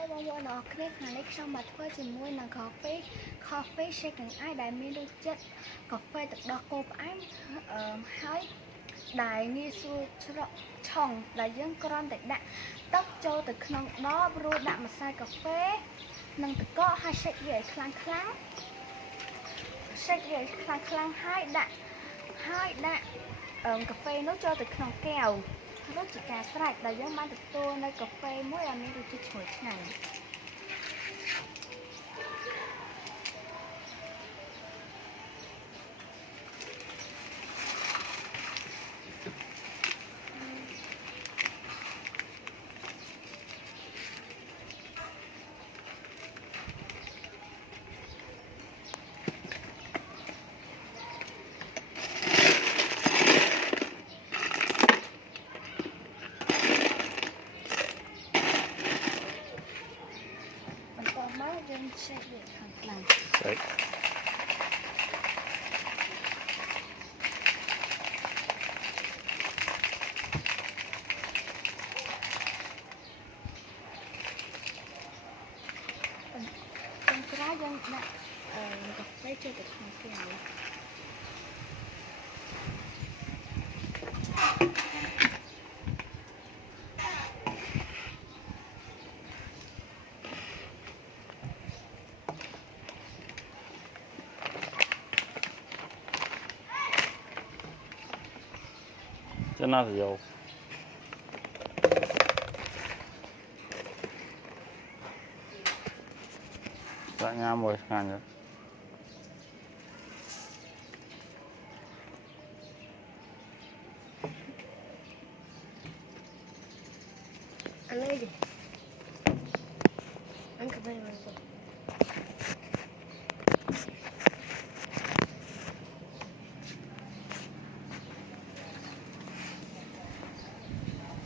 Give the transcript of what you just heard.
បងប្អូនអរគ្នាថ្ងៃនេះខ្ញុំមកធ្វើជាមួយនឹងcoffee shake នឹងឯដែលមានរសជាតិកាហ្វេទឹកដោះគោផ្អែមហើយដែលងាយស្រួលច្រកឆុងដែលយើងគ្រាន់តែដាក់ទឹកចូលទៅក្នុងដបរួចដាក់ម្សៅកាហ្វេនិងទឹកកកហើយ shake វាឲ្យខ្លាំងៗហើយដាក់កាហ្វេនោះចូលទៅក្នុងកែវនោះជាការស្រេចដែលយើងបានទទួលនៅកាហ្វេមួយដែលមានរសជាតិឈ្ងុយឆ្ងាញ់យើង shake វាខាងខ្លាំង shake ចុងក្រោយយើងដាក់កាហ្វេចូលទៅក្នុងកែវ真那是有ដាក់ញ៉ាំមួយឆ្ងាញ់ហ្នឹងអើយអង្គកាហ្វេមក